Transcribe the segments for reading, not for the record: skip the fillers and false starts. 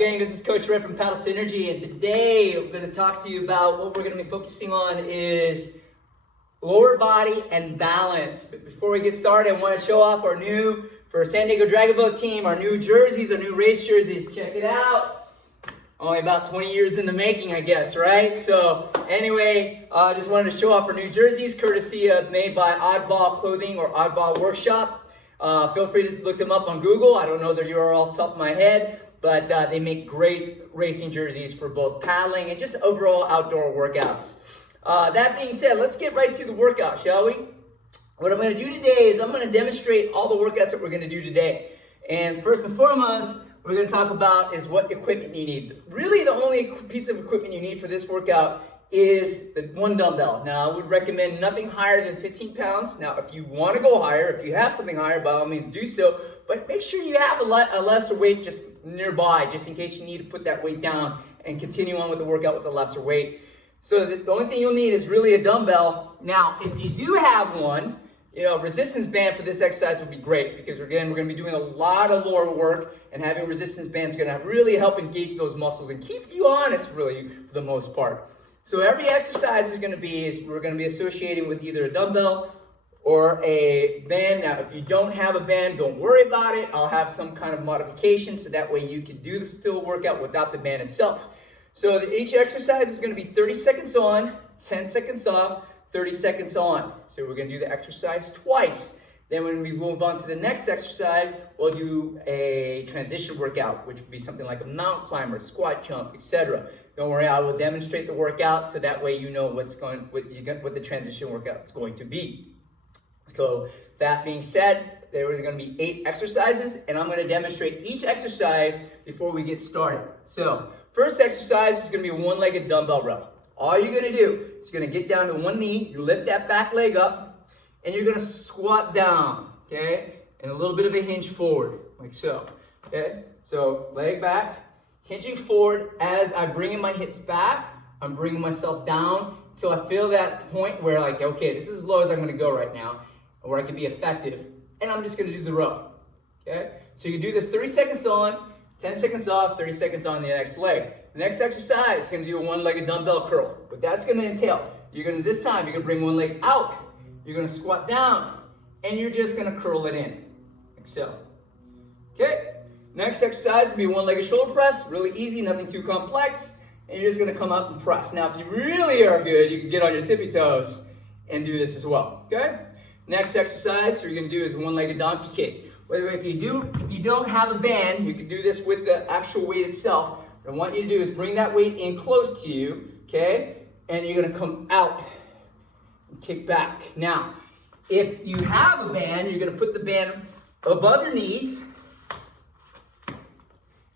gang? This is Coach Red from PaddleSynergy, and today I'm going to talk to you about what we're going to be focusing on is lower body and balance. But before we get started, I want to show off our new, for San Diego Dragon Boat team, our new jerseys, our new race jerseys. Check it out. Only about 20 years in the making, I guess, right? So anyway, I just wanted to show off our new jerseys, courtesy of made by Oddball Clothing or Oddball Workshop. Feel free to look them up on Google. I don't know their URL off the top of my head, but they make great racing jerseys for both paddling and just overall outdoor workouts. That being said, let's get right to the workout, shall we? What I'm going to do today is I'm going to demonstrate all the workouts that we're going to do today. And first and foremost, what we're going to talk about is what equipment you need. Really, the only piece of equipment you need for this workout is the one dumbbell. Now, I would recommend nothing higher than 15 pounds. Now, if you want to go higher, if you have something higher, by all means do so. But make sure you have a lesser weight just nearby, just in case you need to put that weight down and continue on with the workout with a lesser weight. So the only thing you'll need is really a dumbbell. Now, if you do have one, resistance band for this exercise would be great, because again, we're going to be doing a lot of lower work, and having resistance bands is going to really help engage those muscles and keep you honest, really, for the most part. So every exercise we're going to be associating with either a dumbbell or a band. Now, if you don't have a band, don't worry about it. I'll have some kind of modification so that way you can do the still workout without the band itself. So each exercise is going to be 30 seconds on, 10 seconds off, 30 seconds on. So we're going to do the exercise twice. Then when we move on to the next exercise, we'll do a transition workout, which would be something like a mountain climber, squat jump, etc. Don't worry, I will demonstrate the workout so that way you know what the transition workout is going to be. So that being said, there is going to be 8 exercises, and I'm going to demonstrate each exercise before we get started. So first exercise is going to be a one-legged dumbbell row. All you're going to do is going to get down to one knee, you lift that back leg up, and you're going to squat down, okay? And a little bit of a hinge forward, like so, okay? So leg back, hinging forward. As I bring in my hips back, I'm bringing myself down until I feel that point where, like, okay, this is as low as I'm going to go right now, where I can be effective, and I'm just going to do the row, okay? So you do this 30 seconds on, 10 seconds off, 30 seconds on the next leg. The next exercise is going to do a one-legged dumbbell curl. What that's going to entail, this time you're going to bring one leg out, you're going to squat down, and you're just going to curl it in, like so. Okay? Next exercise will be one-legged shoulder press. Really easy, nothing too complex. And you're just going to come up and press. Now, if you really are good, you can get on your tippy toes and do this as well. Okay? Next exercise you're going to do is one-legged donkey kick. By the way, if you don't have a band, you can do this with the actual weight itself. What I want you to do is bring that weight in close to you, okay? And you're going to come out and kick back. Now, if you have a band, you're going to put the band above your knees,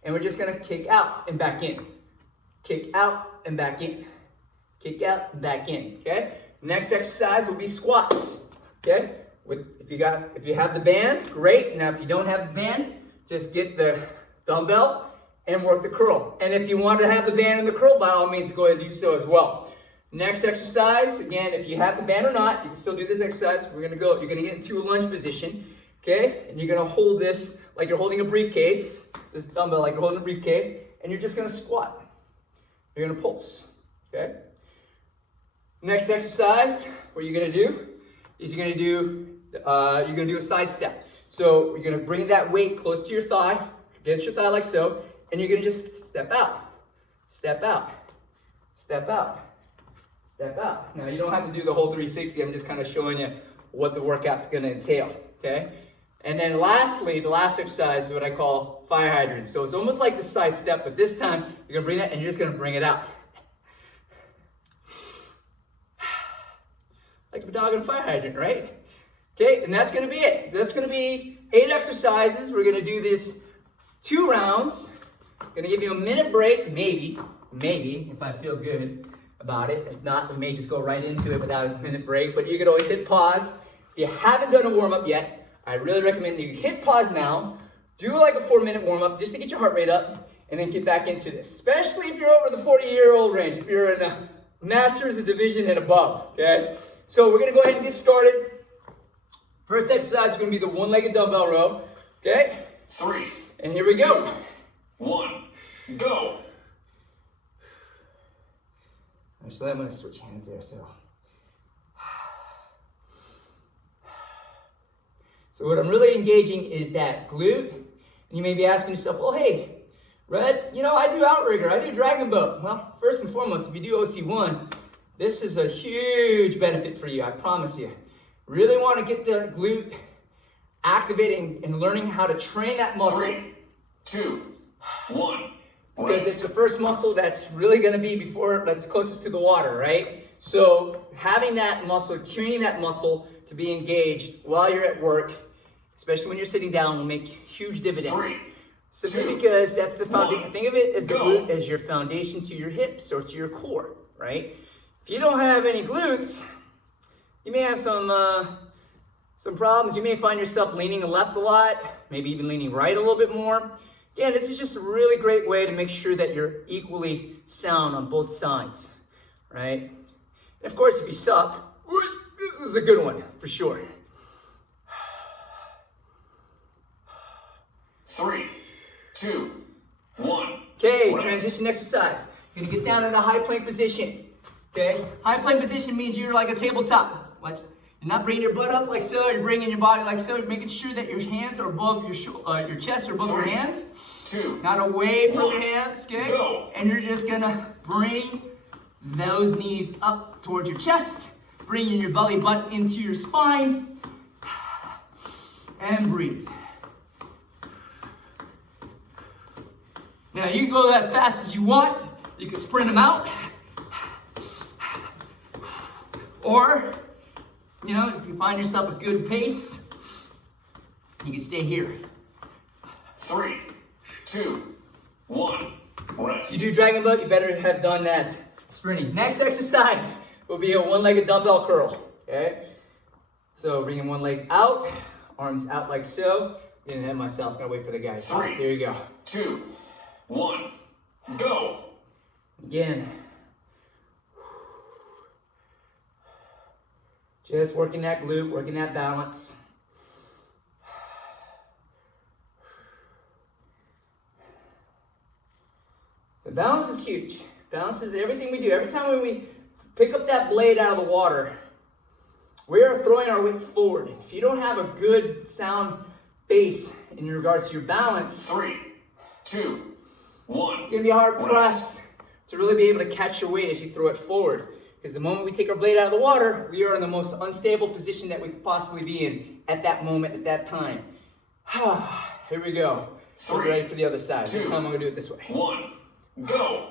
and we're just going to kick out and back in. Kick out and back in. Kick out and back in, okay? Next exercise will be squats, okay? If you have the band, great. Now, if you don't have the band, just get the dumbbell and work the curl. And if you want to have the band and the curl, by all means, go ahead and do so as well. Next exercise, again, if you have the band or not, you can still do this exercise. You're going to get into a lunge position, okay? And you're going to hold this like you're holding a briefcase, this dumbbell like you're holding a briefcase, and you're just going to squat. You're going to pulse, okay? Next exercise, what you're going to do is you're going to do a side step. So you're going to bring that weight close to your thigh, against your thigh like so, and you're going to just step out, step out, step out, step out. Now, you don't have to do the whole 360. I'm just kind of showing you what the workout's going to entail, okay? And then lastly, the last exercise is what I call fire hydrant. So it's almost like the side step, but this time you're going to bring that and you're just going to bring it out. Like a dog in a fire hydrant, right? Okay, and that's going to be it. So that's going to be 8 exercises. We're going to do this 2 rounds. Going to give you a minute break, maybe, if I feel good about it. If not, we may just go right into it without a minute break. But you can always hit pause. If you haven't done a warm-up yet, I really recommend that you hit pause now. Do like a 4-minute warm-up just to get your heart rate up, and then get back into this. Especially if you're over the 40-year-old range, if you're in a master's, a division, and above. Okay. So we're going to go ahead and get started. First exercise is going to be the one-legged dumbbell row. Okay. 3. And here we go. 2, 1. go. Actually, I'm going to switch hands there. So what I'm really engaging is that glute. And you may be asking yourself, well, hey, Red, you know, I do outrigger, I do dragon boat. Well, first and foremost, if you do OC1, this is a huge benefit for you, I promise you. Really want to get the glute activating and learning how to train that muscle. 3, 2, 1. Because it's the first muscle that's really going to be that's closest to the water, right? So having that muscle, training that muscle to be engaged while you're at work, especially when you're sitting down, will make huge dividends. 3, Simply because that's the foundation. 1, think of it as the go. glute as your foundation to your hips or to your core, right? If you don't have any glutes, you may have some problems. You may find yourself leaning left a lot, maybe even leaning right a little bit more. Again, this is just a really great way to make sure that you're equally sound on both sides, right? And of course, if you suck, this is a good one for sure. 3, 2, 1. Okay, Rest. transition exercise. You're gonna get down in a high plank position. Okay, high plank position means you're like a tabletop. You're not bringing your butt up like so. You're bringing your body like so. You're making sure that your hands are above your chest or above your 3, hands. 2, Not away from 1, your hands. Okay, go. and you're just gonna bring those knees up towards your chest, bringing your belly button into your spine, and breathe. Now you can go as fast as you want. You can sprint them out. Or, you know, if you find yourself a good pace, you can stay here. 3, 2, 1. Rest. If you do dragon boat, you better have done that sprinting. Next exercise will be a one-legged dumbbell curl. Okay? So bringing one leg out, arms out like so. I'm gonna have myself, gotta wait for the guys. 3, Here you go. 2, 1. Go. Again. Just working that glute, working that balance. So balance is huge. Balance is everything we do. Every time when we pick up that blade out of the water, we are throwing our weight forward. If you don't have a good sound base in regards to your balance, 3, 2, 1. it's gonna be hard pressed to really be able to catch your weight as you throw it forward. Because the moment we take our blade out of the water, we are in the most unstable position that we could possibly be in at that moment, at that time. Here we go. So we're ready for the other side. 2, This time I'm gonna do it this way. 1. Go.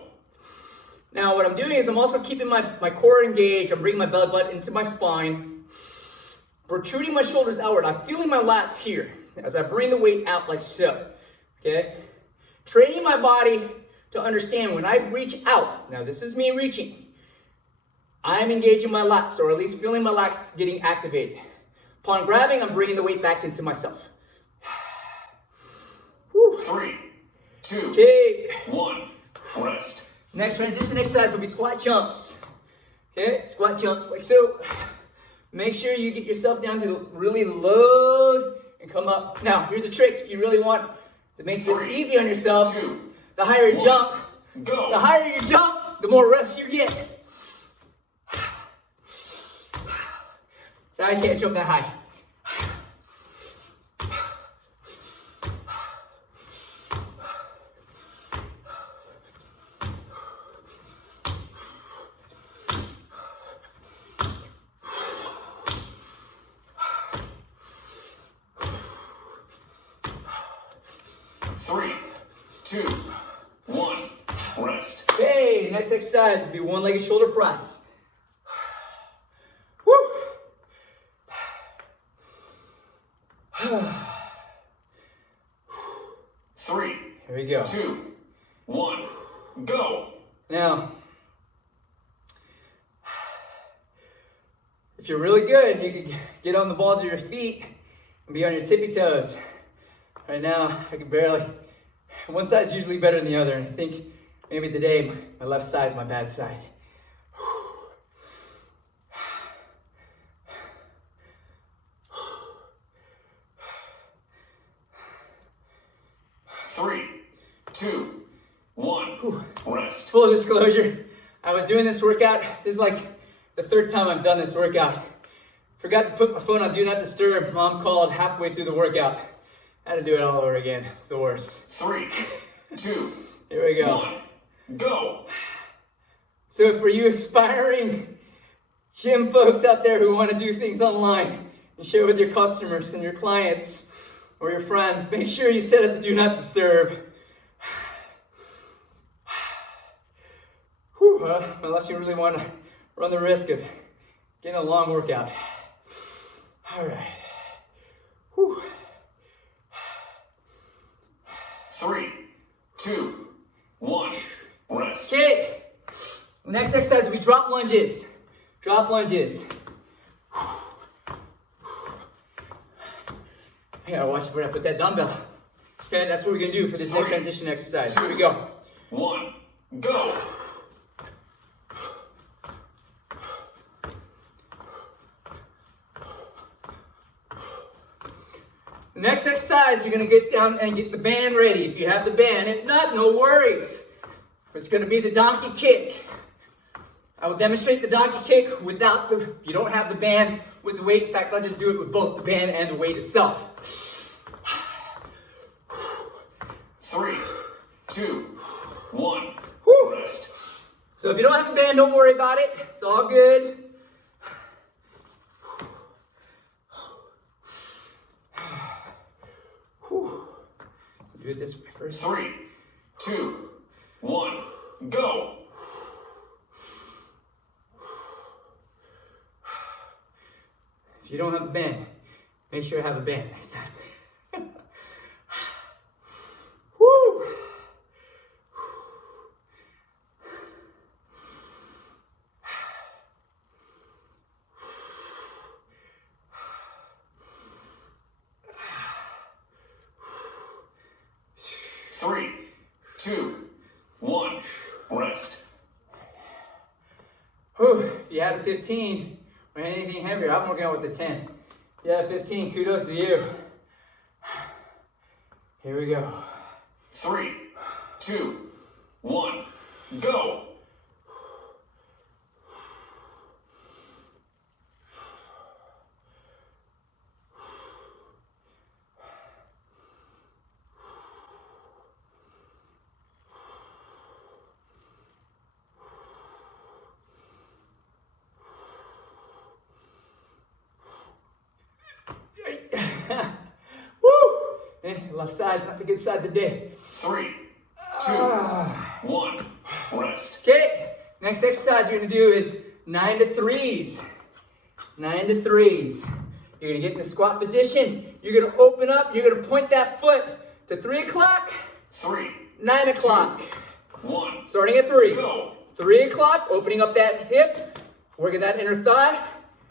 Now what I'm doing is I'm also keeping my core engaged. I'm bringing my belly button into my spine, protruding my shoulders outward. I'm feeling my lats here as I bring the weight out like so. Okay? Training my body to understand when I reach out, now this is me reaching, I'm engaging my lats, or at least feeling my lats getting activated. Upon grabbing, I'm bringing the weight back into myself. 3, 2, Okay. 1. Rest. Next transition exercise will be squat jumps. Okay, squat jumps like so. Make sure you get yourself down to really load and come up. Now, here's a trick. You really want to make this 3, easy on yourself. 2, The higher you 1, jump, go. the higher you jump, the more rest you get. So I can't jump that high. 3, 2, 1. Rest. Okay, next exercise will be one-legged shoulder press. Woo! 3, Here we go. 2, 1. Go. Now, if you're really good, you can get on the balls of your feet and be on your tippy toes. Right now, I can barely. One side's usually better than the other, and I think maybe today my left side is my bad side. 3, 2, 1. Rest. Full disclosure, I was doing this workout. This is like the third time I've done this workout. Forgot to put my phone on Do Not Disturb. Mom called halfway through the workout. Had to do it all over again. It's the worst. 3, 2, Here we go. 1. Go. So for you aspiring gym folks out there who want to do things online and share with your customers and your clients or your friends, make sure you set it to Do Not Disturb. Whew, unless you really want to run the risk of getting a long workout. All right. Whew. 3, 2, 1. Rest. Okay. Next exercise will be drop lunges. Drop lunges. I gotta watch where I put that dumbbell. Okay, that's what we're gonna do for this next transition exercise. Here we go. 1. Go. The next exercise, you're gonna get down and get the band ready. If you have the band, if not, no worries. It's gonna be the donkey kick. I will demonstrate the donkey kick without the, if you don't have the band with the weight. In fact, I'll just do it with both the band and the weight itself. 3, 2, 1. Whew. Rest. So if you don't have the band, don't worry about it. It's all good. Whew. Do it this way first. 3, 2, 1. Go. If you don't have the band, make sure you have a band next time. Woo! 3, 2, 1. Rest. Whew. If you had a 15 or anything heavier, I'm working out with the 10. If you had a 15, kudos to you. Here we go. 3, 2, 1. Go. Woo! Left side's not the good side today. 3, 2, 1. Rest. Okay, next exercise you're gonna do is 9 to 3s. 9 to 3s. You're gonna get in the squat position. You're gonna open up. You're gonna point that foot to 3 o'clock, 3, 9 o'clock. 1. Starting at 3. Go. 3 o'clock, opening up that hip, working that inner thigh.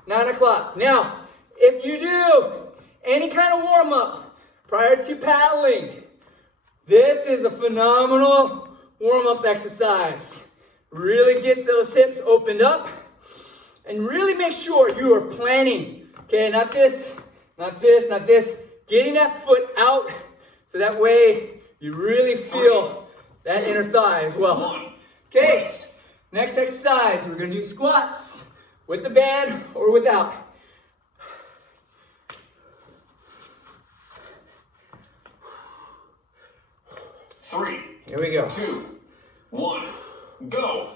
9 o'clock. Now, if you do any kind of warm-up prior to paddling, this is a phenomenal warm-up exercise. Really gets those hips opened up and really make sure you are planning. Okay, not this, not this, not this. Getting that foot out so that way you really feel that inner thigh as well. 1. Okay, Rest. next exercise, we're gonna do squats with the band or without. Three. Here we go. 2, 1. Go.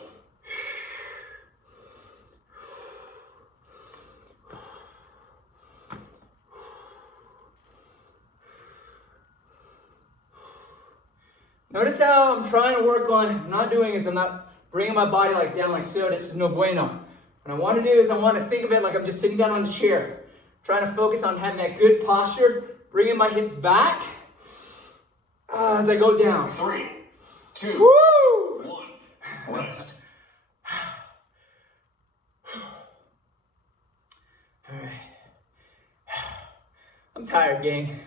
Notice how I'm trying to work on, I'm not doing is I'm not bringing my body like down like so. This is no bueno. What I want to do is I want to think of it like I'm just sitting down on the chair. Trying to focus on having that good posture, bringing my hips back as I go down. 3, 2, Woo! 1. Rest. All right. I'm tired, gang.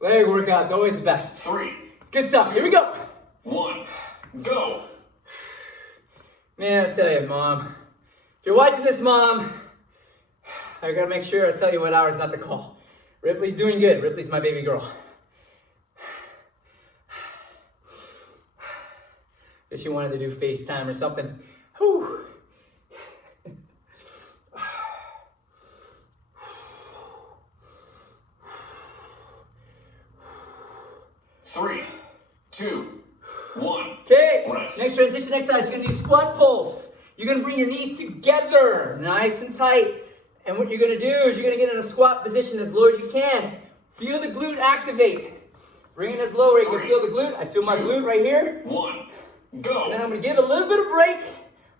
Leg workout's always the best. 3, It's good stuff. Here we go. 1. Go. Man, I tell you, Mom. If you're watching this, Mom, I gotta make sure I tell you what hour's not to call. Ripley's doing good. Ripley's my baby girl. Guess you wanted to do FaceTime or something. Whew. Three, two, one. Okay, Rest. next transition exercise, you're gonna do squat pulse. You're gonna bring your knees together, nice and tight. And what you're gonna do is you're gonna get in a squat position as low as you can. Feel the glute activate. Bring it as low where you can feel the glute. I feel my glute right here. One, go. And then I'm gonna give a little bit of break,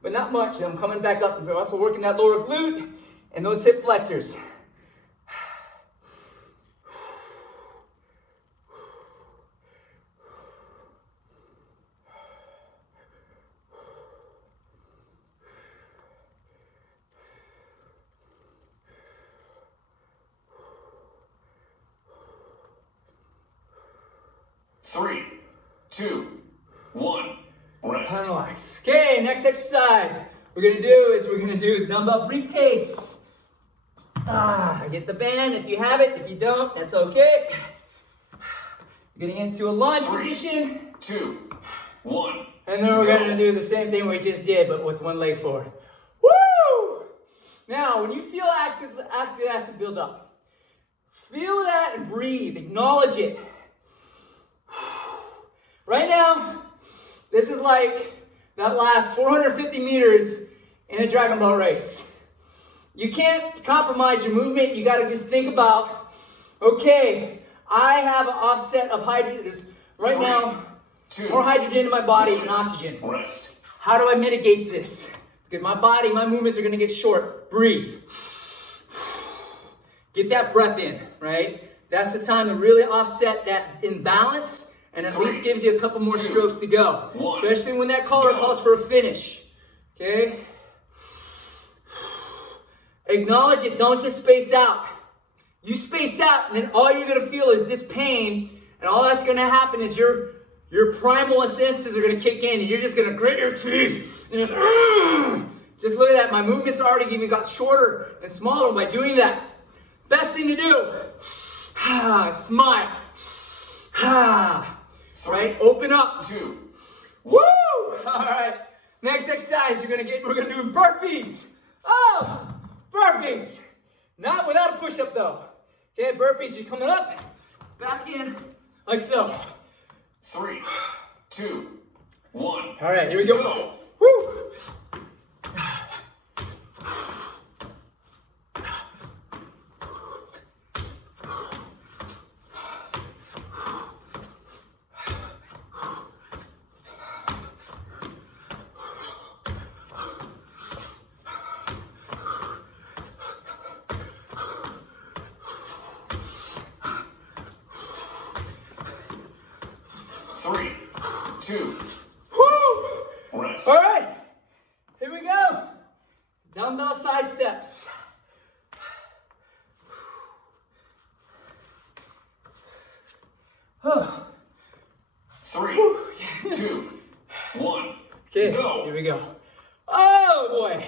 but not much. And I'm coming back up. We're also working that lower glute and those hip flexors. 3, 2, 1. Rest. And relax. Okay, next exercise we're gonna do dumbbell briefcase. Get the band if you have it. If you don't, that's okay. Getting into a lunge 3, position. 2, 1. And then we're gonna do the same thing we just did, but with one leg forward. Woo! Now, when you feel active acid build up, feel that and breathe. Acknowledge it. Right now, this is like that last 450 meters in a Dragon Ball race. You can't compromise your movement. You gotta just think about, okay, I have an offset of hydrogen. Right 3, now, 2, more hydrogen in my body than oxygen. Rest. How do I mitigate this? Because my body, my movements are gonna get short. Breathe. Get that breath in, right? That's the time to really offset that imbalance and at least gives you a couple more strokes to go. 1. Especially when that caller calls for a finish. Okay? Acknowledge it, don't just space out. You space out and then all you're gonna feel is this pain, and all that's gonna happen is your primal senses are gonna kick in and you're just gonna grit your teeth and just look at that. My movements already even got shorter and smaller by doing that. Best thing to do, smile. Right? Open up. 2. Woo! All right. Next exercise, we're gonna do burpees. Oh, burpees. Not without a push-up though. Okay, burpees. You're coming up, back in, like so. 3, 2, 1. All right, here we go. Go. Woo! 3, 2. Woo! Rest. All right, here we go. Dumbbell side steps. Oh. 3, 2, 1. Okay, Go. here we go. Oh boy.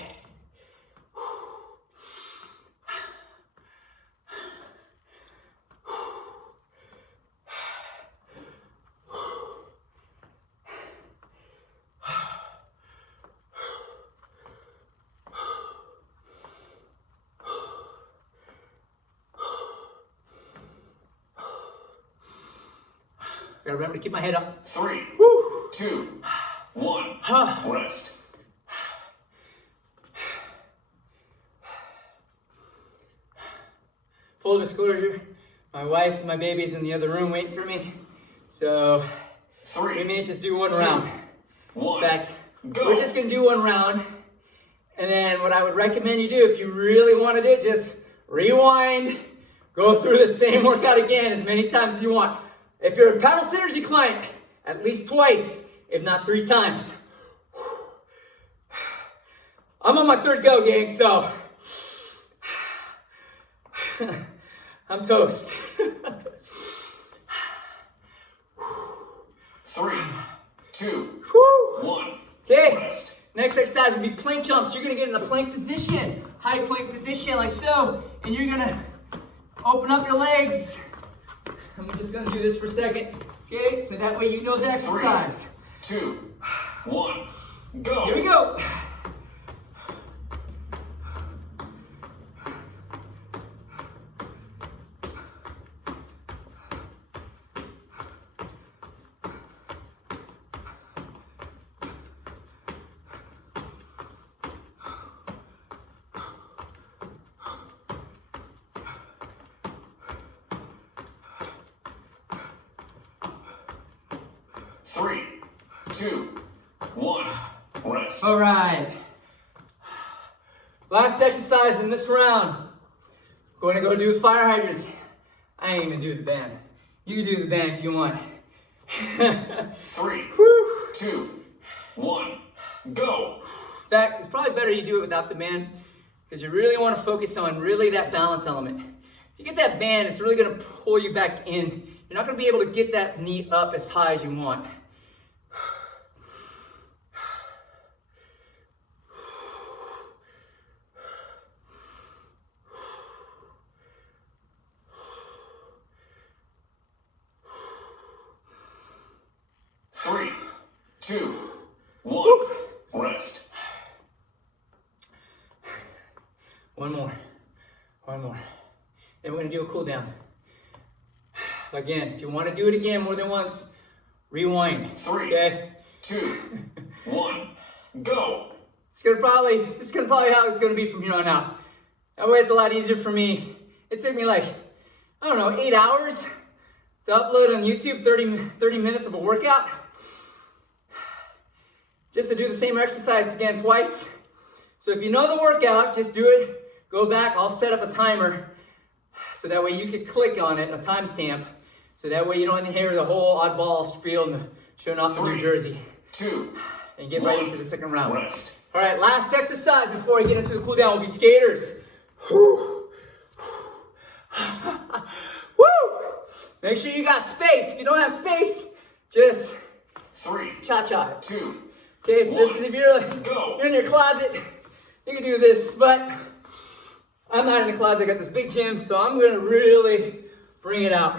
Gotta remember to keep my head up. 3, Woo. 2, 1. Rest. Full disclosure, my wife and my baby's in the other room waiting for me. So 3, we may just do one 2, round. 1. In fact, Go. we're just gonna do one round. And then what I would recommend you do, if you really want to do it, just rewind, go through the same workout again as many times as you want. If you're a PaddleSynergy client, at least twice, if not 3 times. I'm on my 3rd go, gang, so I'm toast. 3, 2, Woo. 1. Okay, Rest. next exercise would be plank jumps. You're gonna get in a plank position, high plank position like so, and you're gonna open up your legs. I'm just gonna do this for a second. Okay, so that way you know the exercise. 3, 2, 1. Go. Here we go. Three, 2, 1. Rest. All right. Last exercise in this round. Going to go do fire hydrants. I ain't even do the band. You can do the band if you want. 3, Whew. 2, 1. Go. In fact, it's probably better you do it without the band because you really want to focus on really that balance element. If you get that band, it's really going to pull you back in. You're not going to be able to get that knee up as high as you want. Three, 2, 1. Woo. Rest. One more. Then we're going to do a cool down. Again, if you want to do it again more than once, rewind. 3, okay? 2, 1. Go. This is gonna probably how it's gonna be from here on out. That way it's a lot easier for me. It took me like, I don't know, 8 hours to upload on YouTube 30 minutes of a workout. Just to do the same exercise again twice. So if you know the workout, just do it. Go back, I'll set up a timer. So that way you can click on it, a timestamp. So that way you don't hear the whole oddball spiel and showing off the New Jersey. 2, And get right into the second round. Rest. All right, last exercise before I get into the cool down will be skaters. Whew. Woo! Make sure you got space. If you don't have space, just 3, cha-cha. 2, Okay, one, this is if you're go. in your closet, you can do this, but I'm not in the closet. I got this big gym, so I'm gonna really bring it out.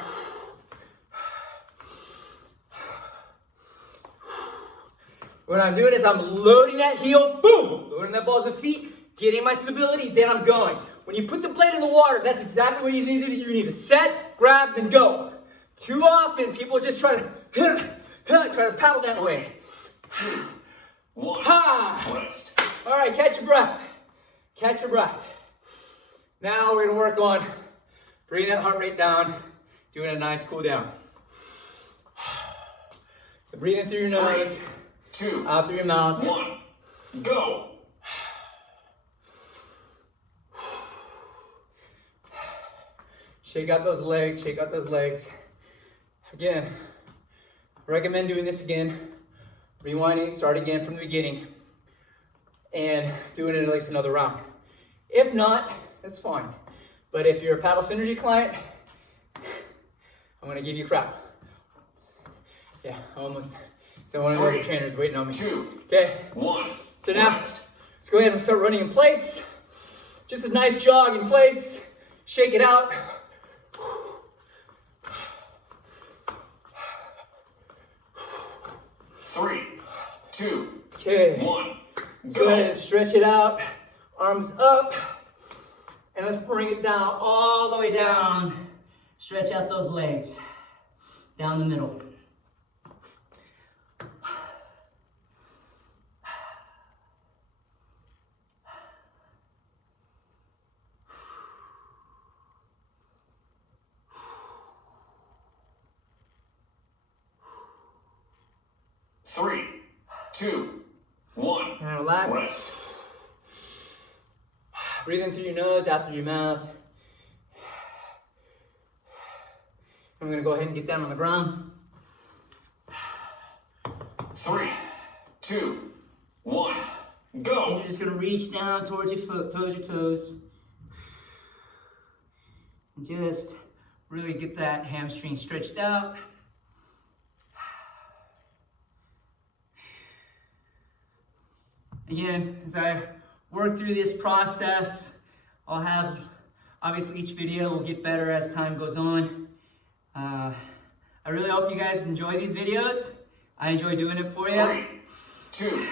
What I'm doing is I'm loading that heel, boom, loading that balls of feet, getting my stability, then I'm going. When you put the blade in the water, that's exactly what you need to do. You need to set, grab, then go. Too often, people just try to paddle that way. 2, 1. Ha! Rest. All right, catch your breath. Catch your breath. Now we're gonna work on bringing that heart rate down, doing a nice cool down. So breathe in through your nose, 3, 2, out through your mouth. 1. Go. Shake out those legs, shake out those legs. Again, I recommend doing this again. Rewinding, start again from the beginning. And doing it at least another round. If not, that's fine. But if you're a PaddleSynergy client, I'm gonna give you crap. Yeah, almost. So one of the trainers waiting on me. 2, Okay. 1. So now, Rest. let's go ahead and start running in place. Just a nice jog in place. Shake it out. 3, 2, Okay. 1. Let's go ahead and stretch it out. Arms up. And let's bring it down all the way down. Stretch out those legs. Down the middle. Three, 2, 1. And relax. Rest. Breathe in through your nose, out through your mouth. I'm going to go ahead and get down on the ground. 3, 2, 1. And Go. you're just going to reach down towards your foot, towards your toes. And just really get that hamstring stretched out. Again, as I work through this process, I'll have, obviously each video will get better as time goes on. I really hope you guys enjoy these videos. I enjoy doing it for you. 3, 2,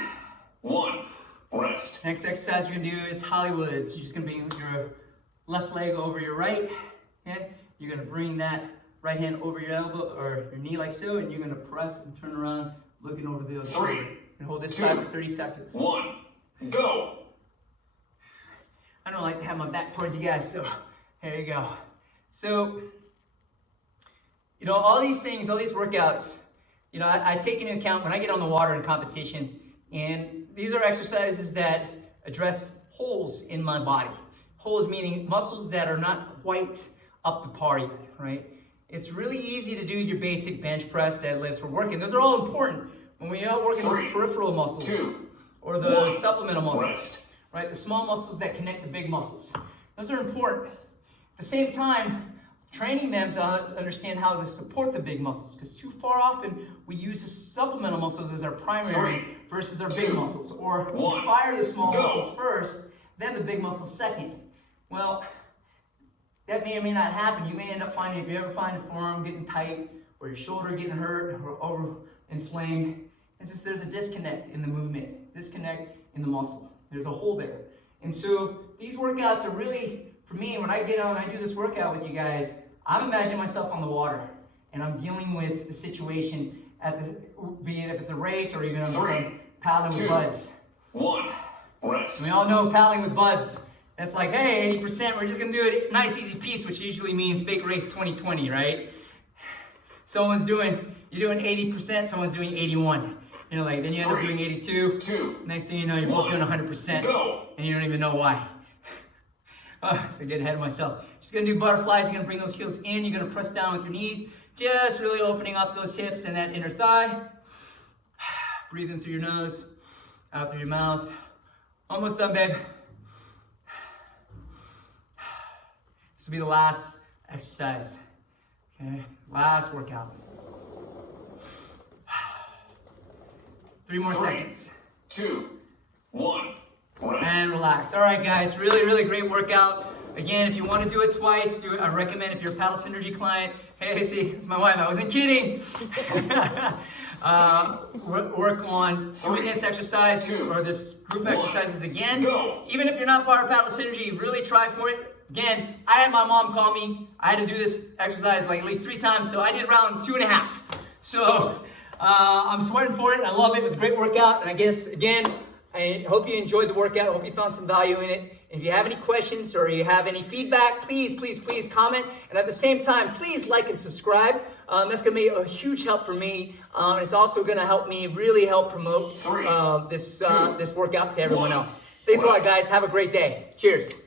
1. Rest. Next exercise you're gonna do is Hollywoods. You're just gonna bring your left leg over your right hand. You're gonna bring that right hand over your elbow or your knee like so, and you're gonna press and turn around, looking over the other shoulder. And hold this side for 30 seconds. 1. Go. I don't like to have my back towards you guys, so here you go. So, you know, all these things, all these workouts, you know, I take into account when I get on the water in competition, and these are exercises that address holes in my body. Holes meaning muscles that are not quite up to par yet, right? It's really easy to do your basic bench press, deadlifts for working. Those are all important. When we are working those peripheral muscles or the supplemental muscles, right? The small muscles that connect the big muscles. Those are important. At the same time, training them to understand how to support the big muscles, because too far often we use the supplemental muscles as our primary versus our big muscles, or we fire the small muscles first, then the big muscles second. Well, that may or may not happen. You may end up finding, if you ever find your forearm getting tight or your shoulder getting hurt or over inflamed, it's just there's a disconnect in the movement, disconnect in the muscle. There's a hole there. And so these workouts are really, for me, when I get on and I do this workout with you guys, I'm imagining myself on the water and I'm dealing with the situation at the, be it if it's a race or even I'm paddling with buds. 1. Rest. We all know paddling with buds. That's like, hey, 80%, we're just gonna do a nice easy piece, which usually means fake race 2020, right? You're doing 80%, someone's doing 81. You know, like, then you end up doing 82. Next thing you know, you're both doing 100%. And you don't even know why. Oh, so I get ahead of myself. Just gonna do butterflies. You're gonna bring those heels in. You're gonna press down with your knees. Just really opening up those hips and that inner thigh. Breathe in through your nose, out through your mouth. Almost done, babe. This will be the last exercise. Okay, last workout. 3 more seconds. 2, 1. Rest. And relax. All right, guys, really, really great workout. Again, if you want to do it twice, do it. I recommend if you're a PaddleSynergy client. Hey, see, it's my wife. I wasn't kidding. Work on doing this exercise or this group exercises again. Even if you're not part of PaddleSynergy, really try for it. Again, I had my mom call me. I had to do this exercise like at least 3 times, so I did round 2.5. So I'm sweating for it. I love it. It was a great workout. And I guess, again, I hope you enjoyed the workout. I hope you found some value in it. If you have any questions or you have any feedback, please, please, please comment. And at the same time, please like and subscribe. That's going to be a huge help for me. It's also going to help me really help promote this workout to everyone else. Thanks a lot, guys. Have a great day. Cheers.